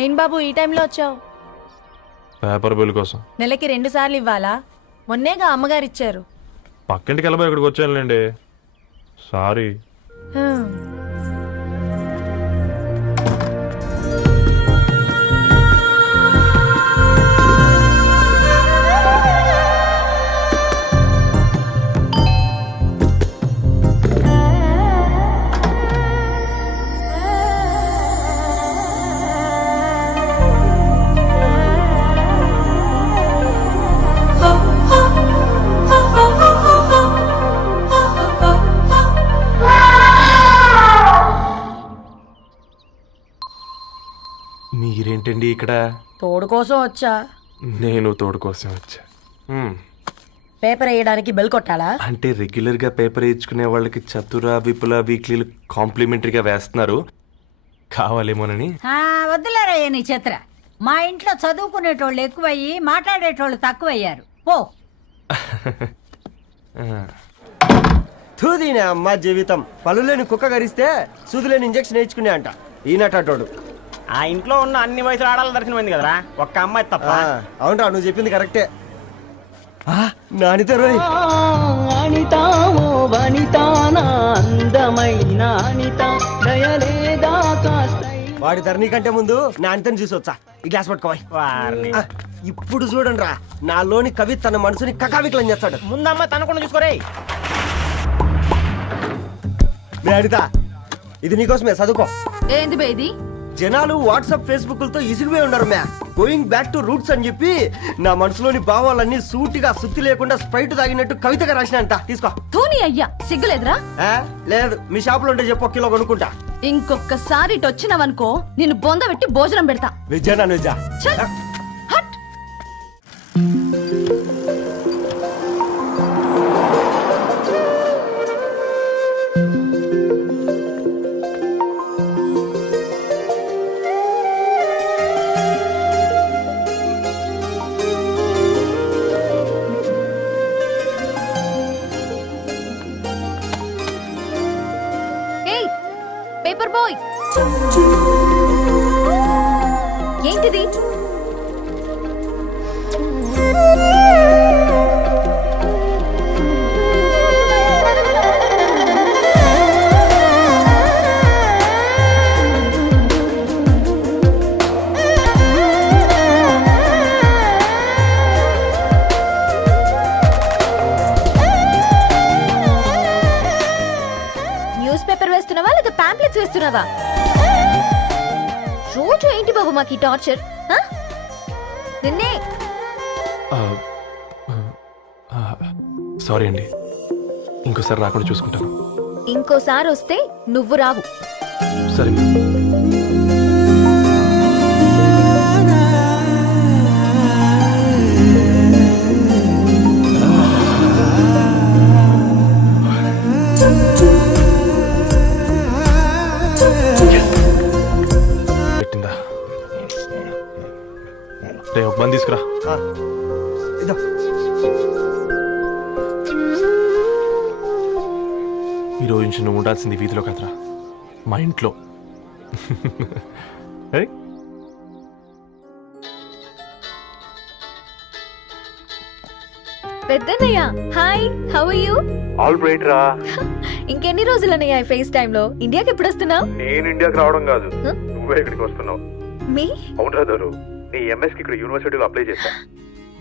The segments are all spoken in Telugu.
ఏం బాబు ఈ టైంలో వచ్చావు? పేపర్ బిల్ కోసం. నెలకి 2 సార్లు ఇవ్వాలా? మొన్నేగా అమ్మగారు ఇచ్చారు. పక్కింటికి వెళ్ళబోయి ఇక్కడికి వచ్చానులేండి. సారీ. మీరేంటండి ఇక్కడ? తోడు కోసం వచ్చా. నేను తోడు కోసం వచ్చా. పేపర్ వేయడానికి బెల్ కొట్టాలా? అంటే రెగ్యులర్ గా పేపర్ వేయించుకునే వాళ్ళకి చతుర విపుల వీక్లీలు కాంప్లిమెంటరీగా వేస్తున్నారు, కావాలేమోనని. వద్దులేరయ్య నీ చిత్ర. మా ఇంట్లో చదువుకునేటోళ్ళు ఎక్కువయ్యి మాట్లాడేటోళ్ళు తక్కువయ్యారు. పో. తూదీనే అమ్మ జీవితం. పళ్ళులేని కుక్క గరిస్తే సూదులేని ఇంజక్షన్ వేయించుకునే అంట ఈనటోడు. ఆ ఇంట్లో ఉన్న అన్ని వయసుల ఆడాల దర్శనమైంది కదరా, ఒక్క అమ్మాయి తప్ప. అవునరా, నువ్వు చెప్పింది కరెక్టే. నానిత రోయ్, వాడి ధరణి కంటే ముందు నానితని చూసి వచ్చా. ఈ గ్లాస్ పట్టుకోవాలి. ఇప్పుడు చూడండి రా, నాలోని కవి తన మనసుని కకావికలం చేస్తాడు. ముందమ్మ తనకుండా చూసుకోరే. అనిత, ఇది నీకోసమే, చదువుకో. ఏంది బే ఇది? జనాలు వాట్సాప్ ఫేస్బుక్లతో ఇసిగిపోయి ఉన్నారు మ్యా. గోయింగ్ బ్యాక్ టు రూట్స్ అని చెప్పి నా మనసులోని భావాలన్నీ సూటిగా సుత్తి లేకుండా స్ప్రైట్ తాగినట్టు కవితగా రాసినంట. తీసుకో. తూని అయ్యా, సిగ్గులేదురా? లేదు, మీ షాప్ లో ఉంటే చెప్పు, 1 కిలో కొనుక్కుంటా. ఇంకొకసారి ఇటు వచ్చినావనుకో నిన్ను బొంద పెట్టి భోజనం పెడతా. వెజ్జా నాన్ వెజ్జా? హట్. పేపర్ బాయ్, ఏంటిది? న్యూస్ పేపర్ వేస్తున్నావా లేదా పాంప్లెట్స్ వేస్తున్నావా? రోజు ఏంటి బాబు మాకు టార్చర్? నిన్నే. సారీ అండి, ఇంకోసారి రాకుండా చూసుకుంటాను. ఇంకోసారి వస్తే నువ్వు రావు. సరే. రే, ఒక బంద్ తీసుకురా. ఇదో. ఈరోజు నుంచి నువ్వు ఉండాల్సింది వీధిలో కదరా, మా ఇంట్లో. పెద్దన్నయ్య, hi, how are you? All right రా. ఇంకెన్ని రోజులన్నయ్య ఫేస్ టైమ్ లో? ఇండియాకి ఎప్పుడు వస్తున్నావు? నేను ఇండియాకి రావడం కాదు, నువ్వే ఇక్కడికి వస్తున్నావు. మీ? అవునరా దరు, నీ ఎంఎస్ కి ఇక్కడ యూనివర్సిటీలో అప్లై చేశా.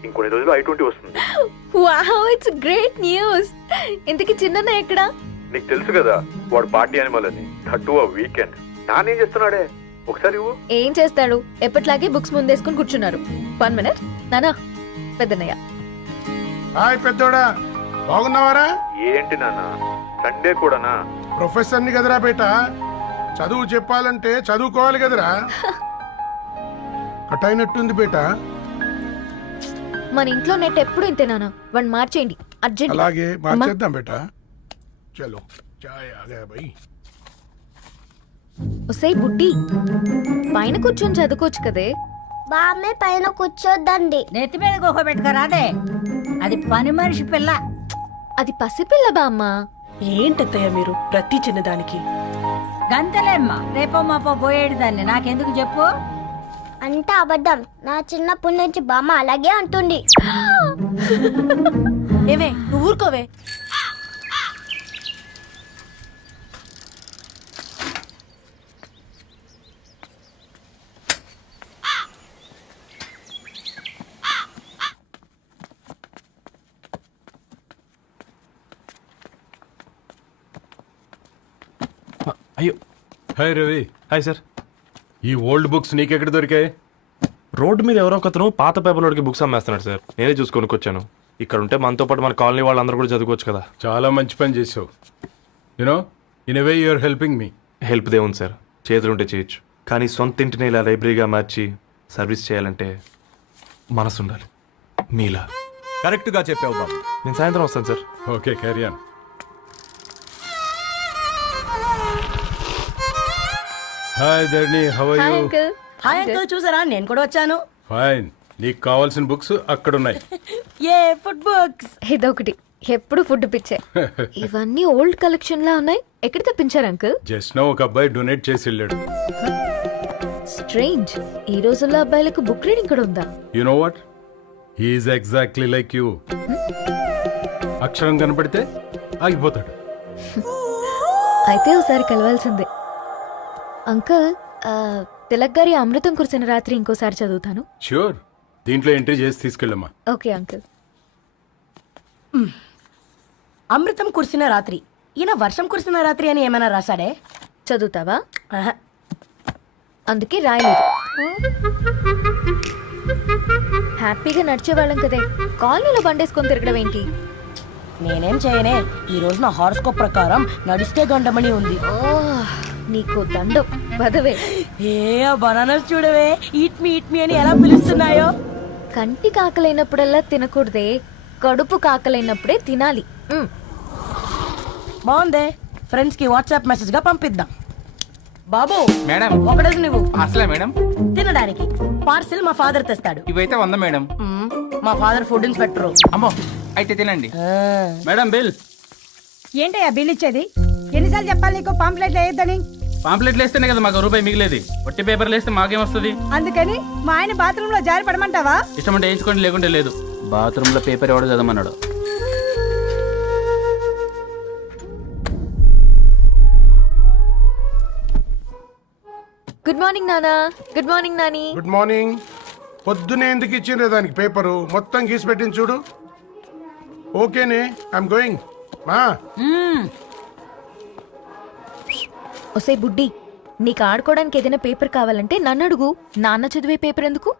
ఇంకొన్ని రోజులు I-20 వస్తుంది. Wow, it's great news. ఇంతకీ చిన్నన్నయ్య ఎక్కడా? నీకు తెలుసు కదా, వాడు పార్టీ అనిమల్ అని. థర్టూ వీకెండ్. నానేం చేస్తున్నాడే, ఒకసారి ఏం చేస్తాడు? ఎప్పట్లాగే బుక్స్ ముందేసుకుని కూర్చున్నారు. 1 మినిట్. నానా, పెద్దన్నయ్య. హాయ్ పెద్దోడా, బాగున్నావారా? ఏంటి నాన్న, సండే కూడానా? ప్రొఫెసర్ని కదరా బేటా, చదువు చెప్పాలంటే చదువుకోవాలి కదరా. కట్ అయినట్టుంది బేటా. మన ఇంట్లో నెట్ ఎప్పుడు ఇంతే నాన్న. 1 మార్చేయండి అర్జెంట్. అలాగే మార్చేద్దాం బేటా. చలో చాయ్ ఆగా భయ్. ఒసేయ్ బుడ్డి, పైన కూర్చొని చదువుకోవచ్చు కదే. బామ్మే పైన కూర్చోద్దండి. నెత్తి మీద గుహ పెట్టుకోరాదే, అది పని మనిషి పిల్ల. అది పసిపిల్ల బామ్మ. ఏంటత్తయ్య మీరు ప్రతి చిన్నదానికి? గంతలేమ్మా, రేపో మాపో పోయేడు దాన్ని నాకెందుకు చెప్పు. అంటే అబద్ధం. నా చిన్నప్పటి నుంచి బామ్మ అలాగే అంటుంది. ఏవే నువ్వు ఊరుకోవే. అయ్యో హాయ్ రవి, హాయ్ సార్. ఈ ఓల్డ్ బుక్స్ నీకెక్కడ దొరికాయి? రోడ్డు మీద ఎవరో ఒకతను పాత పేపర్లోకి బుక్స్ అమ్మేస్తున్నాడు సార్. నేనే చూసుకొచ్చాను. ఇక్కడ ఉంటే మనతో పాటు మన కాలనీ వాళ్ళందరూ కూడా చదువుకోవచ్చు కదా. చాలా మంచి పని చేసావు. You know in a way you are helping me. Help దేవుంది సార్, చేతులుంటే చేయొచ్చు. కానీ సొంత ఇంటిని ఇలా లైబ్రరీగా మార్చి సర్వీస్ చేయాలంటే మనసు ఉండాలి. మీలా. కరెక్ట్గా చెప్పావు బాబు. నేను సాయంత్రం వస్తాను sir. Okay, carry on. Hi Dharni, how are hi you? Uncle. Hi uncle, చూసారా నేను కూడా వచ్చాను. ఫైన్. నీకు కావాల్సిన బుక్స్ అక్కడ ఉన్నాయి. ఏ ఫుడ్ బుక్స్. ఇదొకటి, ఎప్పుడు ఫుడ్ పిచ్చే. ఇవన్నీ ఓల్డ్ కలెక్షన్ లా ఉన్నాయి. ఎక్కడ తెప్పించారు అంకుల్? జస్ట్ నో ఒక అబ్బాయి డొనేట్ చేసి వెళ్ళాడు. స్ట్రేంజ్, ఈ రోజుల్లో అబ్బాయిలకు బుక్ రీడింగ్ కూడా ఉందా? You know what, he's exactly like you. అక్షరం కనపడితే ఆగిపోతాడు. అయితే ఒకసారి కలవాల్సిందే. అంకుల్, తిలక్ గారి అమృతం కురిసిన రాత్రి ఇంకోసారి చదువుతాను. ష్యూర్, దీంట్లో ఎంట్రీ చేసి తీసుకెళ్ళమ్మా. Okay uncle. అమృతం కురిసిన రాత్రి. ఈయన వర్షం కురిసిన రాత్రి అని ఏమైనా రాశాడే? చదువుతావా? ఆహా. అందుకే రాయలేదు. హ్యాపీగా నడిచేవాళ్ళం కదే, కాలనీలో బండేసుకొని తిరగడం ఏంటి? నేనేం చేయనే, ఈ రోజు నా హారోస్కోప్ ప్రకారం నడిస్తే గండమణి ఉంది. ఓ, నీకు దండం పదవే. ఏ బనానాస్ చూడవే, ఈట్ మీ అని ఎలా పిలుస్తున్నాయో. కంటి కాకలైనప్పుడల్లా తినకూడదే, కడుపు కాకలైనప్పుడే తినాలి. బాగుందే, ఫ్రెండ్స్ కి వాట్సాప్ మెసేజ్ గా పంపిద్దాం. బాబు మేడం ఒకడేసి నువ్వు అసలే మేడం తినడానికి పార్సిల్ మా ఫాదర్ తెస్తాడు. ఇవైతే 100 మేడం. మా ఫాదర్ ఫుడ్ ఇన్స్పెక్టర్. అమ్మో, అయితే తినండి మేడం. బిల్ ఏంటయ్యా బిల్ ఇచ్చేది? ఎన్నిసార్లు చెప్పాలి నీకు పాంప్లెట్ వేయొద్దని? పాంప్లెట్లు వేస్తేనే కదా మాకు రూపాయి మిగిలేది. ఒట్టి పేపర్లు వేస్తే మాకేమొస్తుంది? అందుకని మా ఆయన బాత్రూమ్ లో జారి పడమంటావా? ఇష్టం అంటే వేయించుకోండి, లేకుంటే లేదు. బాత్రూమ్ లో పేపర్ ఎవడో చదవమన్నాడు. గుడ్ మార్నింగ్ నానా. Good morning Nani. Good morning. పొద్దునే ఎందుకు ఇచ్చిండ్రే దానికి పేపరు? మొత్తం గీసి పెట్టింది చూడు. ఓకేనే, ఐఎమ్ గోయింగ్. మా ఒసే బుడ్డి, నీకు ఆడుకోవడానికి ఏదైనా పేపర్ కావాలంటే నన్ను అడుగు. నాన్న చదివే పేపర్ ఎందుకు?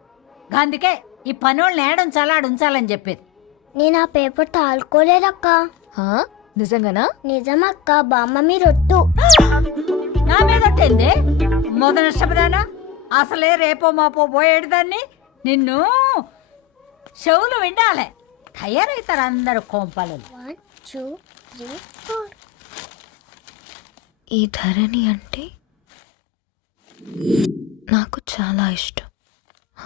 అందుకే ఈ పనోళ్ళని ఏడుంచాలా ఉంచాలని చెప్పేది. నేను ఆ పేపర్ తాలుకోలేదక్క. హా? నిజంగానా? నిజమక్క, బామ్మ మీరొట్టు. నా మీద ఒట్టేంది? మొదటి నష్టపదానా? అసలే రేపో మాపో పోయేడు దాన్ని. నిన్ను చెవులు వినాలే, తయారవుతారు అందరు కోంపాలు. 1 2 3 4. ఈ ధరణి అంటే నాకు చాలా ఇష్టం. హ?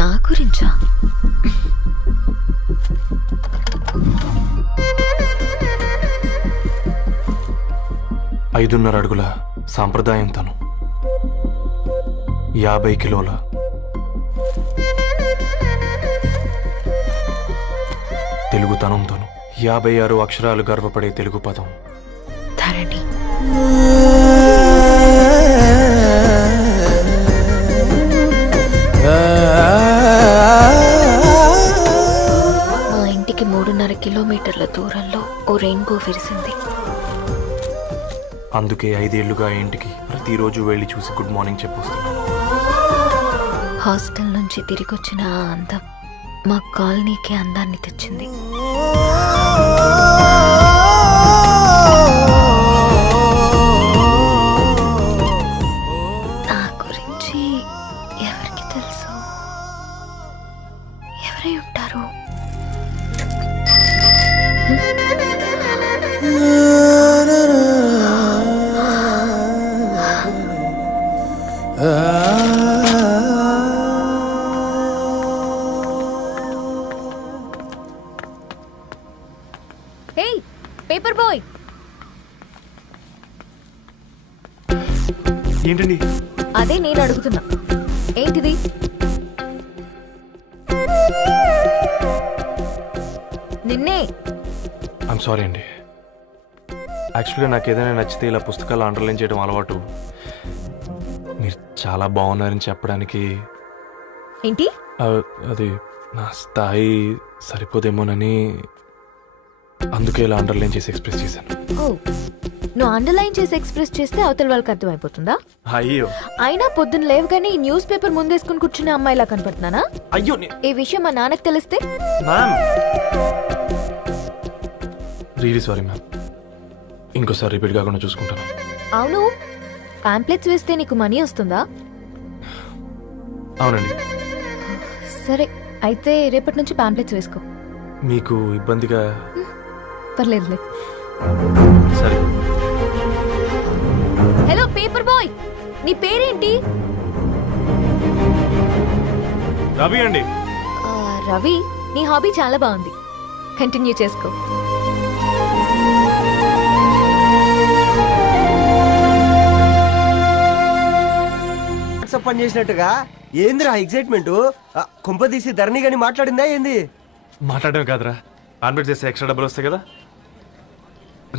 నా గురించా? ఐదున్నర అడుగుల సాంప్రదాయం తను, 50 కిలోల తెలుగుతనం తను, 56 అక్షరాలు గర్వపడే తెలుగు పదం ధరణి. మా ఇంటికి 3.5 కిలోమీటర్ల దూరంలో ఓ రెయిన్బో విరిసింది. అందుకే 5 ఏళ్లుగా ఇంటికి ప్రతిరోజు వెళ్ళి చూసి గుడ్ మార్నింగ్ చెప్పొస్తున్నాను. హాస్టల్ నుంచి తిరిగొచ్చిన ఆ అందం మా కాలనీకి అందాన్ని తెచ్చింది. నా గురించి ఎవరికి తెలుసు? ఎవరై ఉంటారు? హే పేపర్ బాయ్, ఏంటండి? అదే నేను అడుగుతున్నా. ఏంటిది? నిన్నే. ఐమ్ సారీ అండి. యాక్చువల్గా నాకు ఏదైనా నచ్చితే ఇలా పుస్తకాలు అండర్లైన్ చేయడం అలవాటు. మీరు చాలా బాగున్నారని చెప్పడానికి ఏంటి? అది నా స్థాయి సరిపోదేమోనని అందుకే ఇలా అండర్లైన్ చేసి ఎక్స్ప్రెస్ చేశాను. ఓ, నువ్వు అండర్లైన్ చేసి ఎక్స్ప్రెస్ చేస్తే అవతల వాళ్ళకి అర్థమైపోతుందా? అయ్యో అయినా పొద్దున్న లేవగానే ఈ న్యూస్ పేపర్ ముందేసుకుని కూర్చునే అమ్మాయిలా కనపడుతున్నానా? అయ్యో ఈ విషయం మా నాన్నకి తెలిస్తే? Ma'am really sorry ma'am. ఇంకోసారి రిపీట్ కాకుండా చూసుకుంటాను. అవును, పాంప్లెట్స్ వేస్తే నీకు మనీ వస్తుందా? అవునండి. సరే, అయితే రేపటి నుంచి పాంప్లెట్స్ వేసుకో. మీకు ఇబ్బందిగా? పర్లేదులే. సరే. హలో పేపర్ బాయ్, నీ పేరేంటి? రవి అండి. రవి, నీ హాబీ చాలా బాగుంది, కంటిన్యూ చేసుకో. పని చేసినట్టుగా ఏందిరా ఎక్సైట్మెంట్? కుంప తీసి ధరణి గాని మాట్లాడిందా ఏంది? మాట్లాడడం కాదురా, కాన్వర్ట్ చేస్తే ఎక్స్ట్రా డబ్బులు వస్తాయి కదా,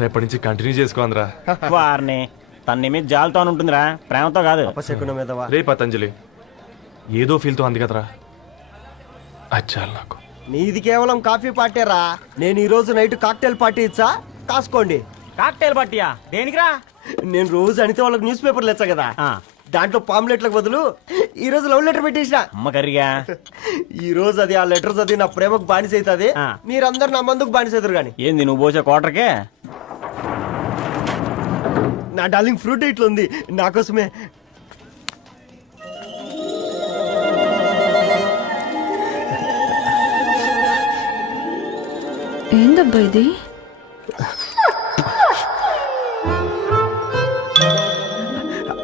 రేపటి నుంచి కంటిన్యూ చేసుకోందిరా. వారిని తన మీద జాలతో ఉంటుందిరా, ప్రేమతో కాదు. అపశకునం మీదవా? రే పతంజలి, ఏదో ఫీల్తో అంది కదరా, అది చాలు నాకు. నీది కేవలం కాఫీ పార్టీరా. నేను ఈ రోజు నైట్ కాక్టైల్ పార్టీ ఇచ్చా, కాసుకోండి. కాక్టైల్ పార్టీయా? దేనికిరా? నేను రోజు అనితే వాళ్ళకి న్యూస్ పేపర్లు ఇచ్చా కదా, ఆ, దాంట్లో పాంప్లెట్లకు బదులు ఈ రోజు లవ్ లెటర్ పెట్టేసిన. అమ్మ కర్రీగా. ఈ రోజు అది ఆ లెటర్ చదివి నా ప్రేమకు బానిస అవుతుంది. ఆ. మీరందరు నా మందుకు బానిస అవుతారు గాని. ఏంది నువ్వు పోసే క్వార్టర్కే? నా డార్లింగ్ ఫ్రూట్ ఇట్లా ఉంది నా కోసమే. ఏందబ్బా ఇది?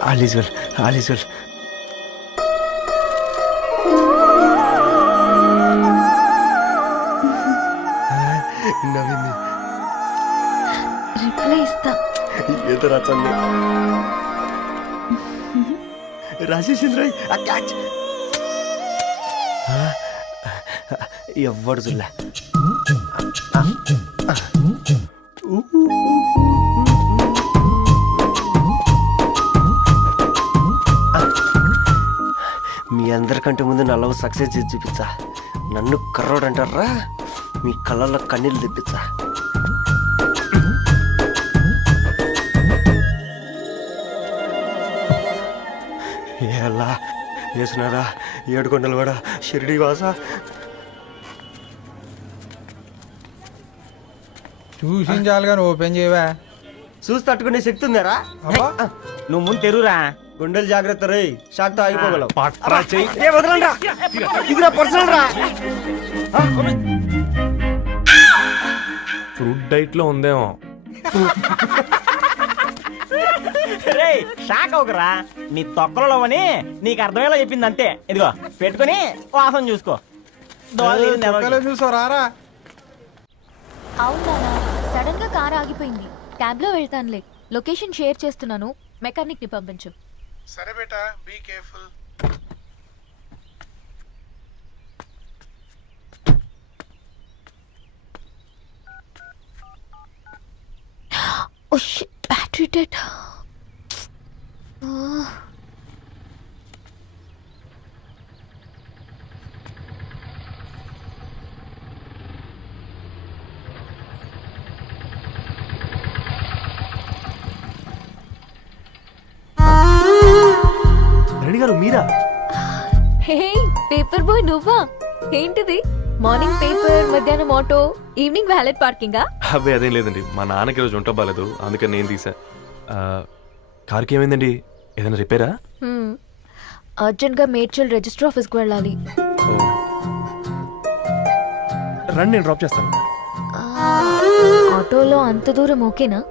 All is well, all is well. నవ్వింది. రిప్లై ఇస్తా. ఏదో రాచండి రాజేసింద్ర క్యాచ్. ఎవ్వడు చూడలే. మీ అందరికంటే ముందు నా లవ్ సక్సెస్ చేసి చూపించా. నన్ను కర్రోడు అంటారా, మీ కళ్ళల్లో కన్నీళ్ళు తెప్పించా. ఎలా వేసినారా ఏడుకొండలు కూడా షిరిడి వాస. చూసించాలి కానీ ఓపెన్ చేయవా? చూసి తట్టుకునే శక్తి ఉందారా? నువ్వు ముందు తెరురా. గుండెలు జాగ్రత్త రే, షాక్తో ఆగిపోగలవు. పట్రా చెయ్యి. ఏ వదలండి రా, ఇది నా పర్సనల్ రా. ఫ్రూట్ డైట్ లో ఉందేమో. రే షాక్ అవుకరా, నీ తొక్కలలో అని నీకు అర్థమయ్యేలా చెప్పింది అంతే. ఇదిగో పెట్టుకుని వాసన చూసుకో. చూసారా? అవునా, సడన్ గా కార్ ఆగిపోయింది. క్యాబ్ లో వెళ్తానులే. లొకేషన్ షేర్ చేస్తున్నాను, మెకానిక్ ని పంపించు. సరే బేటా, be careful. Oh shit, battery dead. Reddy గారు మీరా? హే పేపర్ బాయ్, నువ్వా? ఏంటిది? మార్నింగ్ పేపర్, మధ్యాహ్నం ఆటో, ఈవినింగ్ వ్యాలెట్ పార్కింగా? అబ్బాయి అదేం లేదండి, మా నాన్నకి రోజు ఉంట బాగాలేదు, అందుకని నేను తీసా. కార్కి ఏమైందండి? ఏదైనా రిపేరా? అర్జెంట్ గా మేడ్చల్ రిజిస్టర్ ఆఫీస్ కు వెళ్ళాలి. రండి, నేను డ్రాప్ చేస్తాను. ఆటోలో అంత దూరం ఓకేనా?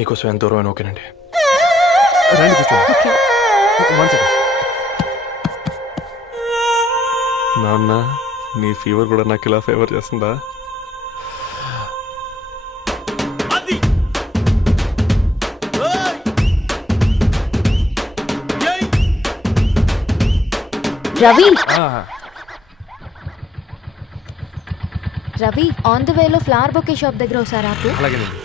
మీకోసం ఎంత దూరం అయినా ఓకేనండి. రండి కూర్చోండి. One second. నాన్న, నీ ఫీవర్ కూడా నాకు ఇలా ఫేవర్ చేస్తుందా? రవి ఆ, రవి ఆన్ ద వేలో ఫ్లవర్ బొకే షాప్ దగ్గర ఒకసారి ఆపు. అలాగేనండి.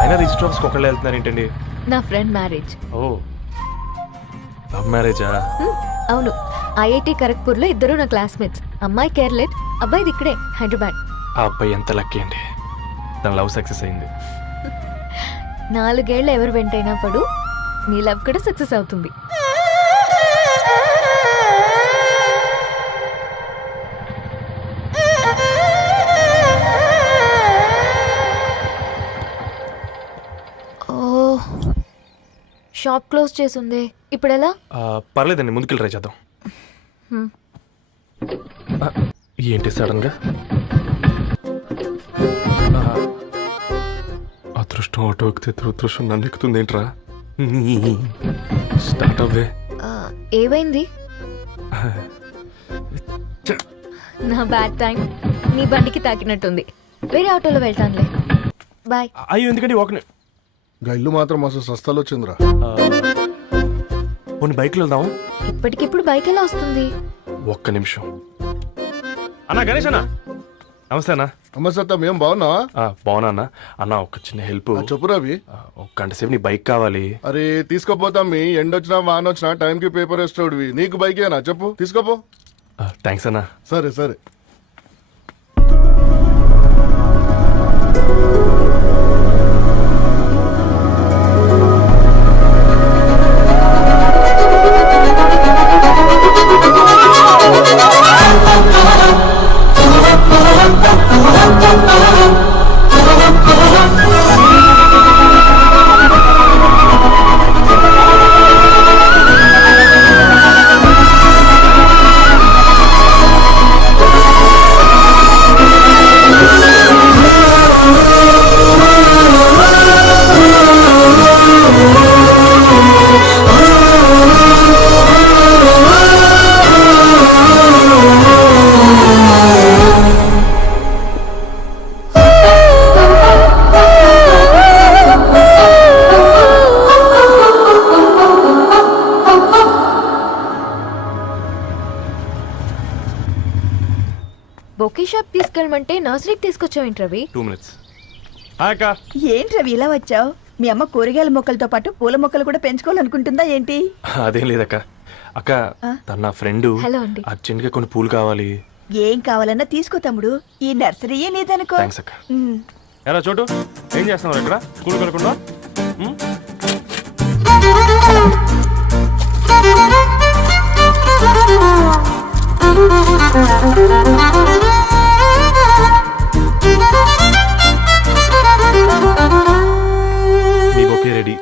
అయినా రిజిస్టర్ ఆఫీస్కి ఒకళ్ళు వెళ్తున్నారు ఏంటండి? నా ఫ్రెండ్ మ్యారేజ్. ఓ, లవ్ మ్యారేజా? అవును, ఐఐటి ఖరగ్పూర్లో ఇద్దరు నా క్లాస్మేట్స్. అమ్మాయి కేర్లెట్, అబ్బాయిది ఇక్కడే హైదరాబాద్. ఆ అబ్బాయి ఎంత లక్కీ అండి, తన లవ్ సక్సెస్ అయింది. 4 ఏళ్ళు ఎవరు వెంటైనా పడు, నీ లవ్ కూడా సక్సెస్ అవుతుంది. ఓ, షాప్ క్లోజ్ చేసుంది, ఇప్పుడు ఎలా? పర్లేదండి, ముందుకెళ్ళి ట్రై చేద్దాం. ఆ, ఏంటి సడన్గా? అదృష్టం ఆటో ఎక్కితే దురదృష్టం నన్ను ఎక్కుతుంది ఏంట్రా? స్టార్ట్ అవ్వే. ఏమైంది? నా బ్యాడ్ టైం నీ బండికి తాకినట్టుంది. వేరే ఆటోలో వెళ్తానులే, బాయ్. అయ్యో ఎందుకండి ఒక ఇల్లు మాత్రం అసలు సస్తాలో వచ్చిందిరా. కొన్ని బైక్లో వెళ్దాం. ఇప్పటికిప్పుడు బైక్ ఎలా వస్తుంది? ఒక్క నిమిషం. అన్నా గణేష్ అన్న, నమస్తే అన్న. అమ్మసత్తం ఏం బాగున్నావా? బాగున్నా అన్న. అన్న ఒక చిన్న హెల్ప్. చెప్పు రవి. ఒక గంట సేపు నీ బైక్ కావాలి. అరే తీసుకోపోతాం, మీ ఎండొచ్చినా వాన వచ్చినా టైంకి పేపర్ వేస్తాడువి. నీకు బైకేనా చెప్పు, తీసుకోపో. థ్యాంక్స్ అన్న. సరే సరే. బొకే షాప్ తీసుకెళ్ళమంటే నర్సరీకి తీసుకొచ్చావేంటి రవి? 2 minutes. అక్క, ఏంటి రవి ఇలా వచ్చావు? మీ అమ్మ కూరగాయల మొక్కలతో పాటు పూల మొక్కలు కూడా పెంచుకోవాలనుకుంటుందా ఏంటి? అదేం లేదక్క. అక్క, తన నా ఫ్రెండ్ హలో అండి. అర్జెంట్గా కొన్ని పూలు కావాలి. ఏం కావాలన్నా తీసుకో తమ్ముడు, ఈ నర్సరీయే నీదనుకో. థ్యాంక్స్ అక్క. ఎలా చోటు, ఏం చేస్తున్నావు ఇక్కడ? స్కూల్ కలకుండా? మీ bouquet ready.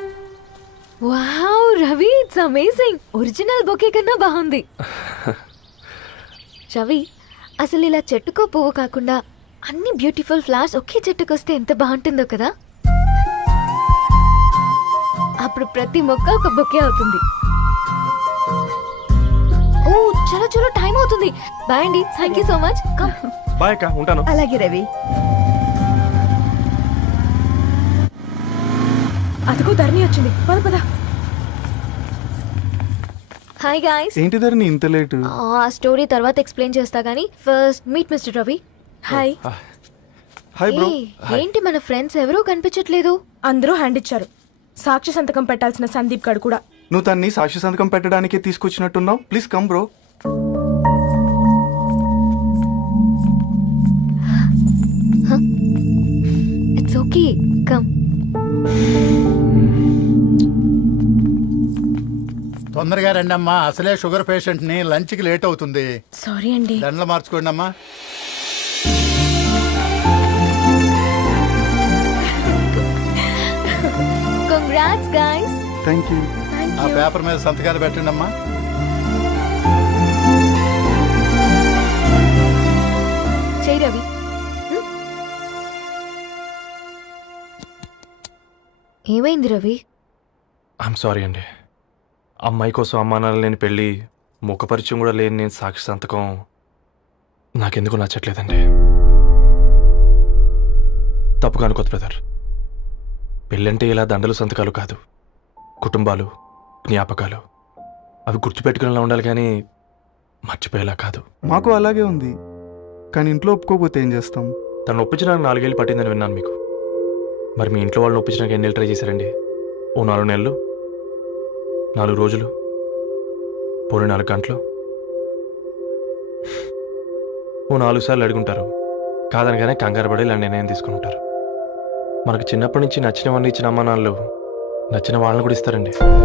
Wow Ravi, it's amazing. Original bouquet కన్నా బాగుంది. రవి, అసలు ఇలా చెట్టుకో పువ్వు కాకుండా అన్ని బ్యూటిఫుల్ ఫ్లవర్స్ ఒకే చెట్టుకొస్తే ఎంత బాగుంటుందో కదా. అప్పుడు ప్రతి మొక్క ఒక బొకే అవుతుంది. ఓ చలో చలో, టైం అవుతుంది. బాయ్ అండి, thank you so much. Come. Bye అక్క, ఉంటాను. అలాగే రవి. అదిగో ధరణి వచ్చింది, పద పద. Hi guys. ఏంటి ధరణి ఇంత లేటు? ఆ స్టోరీ తర్వాత ఎక్స్ప్లెయిన్ చేస్తా గానీ first meet mister Ravi. Hi. Hi bro. ఏంటి మన ఫ్రెండ్స్ ఎవరూ కనిపించట్లేదు? అందరూ హ్యాండ్ ఇచ్చారు. సాక్షి సంతకం పెట్టాల్సిన సందీప్ గడు కూడా. నువ్వు తన్ని సాక్షి సంతకం పెట్టడానికే తీసుకొచ్చినట్టున్నావు. Please come bro. It's okay, come. తొందరగా రండి అమ్మా, అసలే షుగర్ పేషెంట్ ని, లంచ్ కి లేట్ అవుతుంది. సారీ అండి. దండలు మార్చుకోండి అమ్మా. Congrats guys. Thank you. ఆ పేపర్ మీద సంతకాలు పెట్టండి అమ్మా. చెయ్ రవి. ఏమైంది రవి? ఐఎమ్ సారీ అండి. అమ్మాయి కోసం అమ్మానాలు లేని పెళ్ళి, ముఖపరిచయం కూడా లేని నేను సాక్షి సంతకం నాకెందుకు నచ్చట్లేదండి. తప్పుగా అనుకోదు బ్రదర్. పెళ్ళంటే ఇలా దండలు సంతకాలు కాదు, కుటుంబాలు, జ్ఞాపకాలు. అవి గుర్తుపెట్టుకునేలా ఉండాలి కానీ మర్చిపోయేలా కాదు. మాకు అలాగే ఉంది, కానీ ఇంట్లో ఒప్పుకోకపోతే ఏం చేస్తాం? తను ఒప్పించడానికి 4 ఏళ్ళు పట్టిందని విన్నాను మీకు. మరి మీ ఇంట్లో వాళ్ళని ఒప్పించడానికి ఎన్ని ఏళ్ళు ట్రై చేశారండి? ఓ 4 నెలలు, 4 రోజులు, పోనీ 4 గంటలు, ఓ 4 సార్లు అడుగుంటారు. కాదనగానే కంగారు పడి ఇలా నిర్ణయం తీసుకుని ఉంటారు. మనకు చిన్నప్పటి నుంచి నచ్చినవన్నీ ఇచ్చిన అమ్మ నాన్నలు నచ్చిన వాళ్ళని కూడా ఇస్తారండి.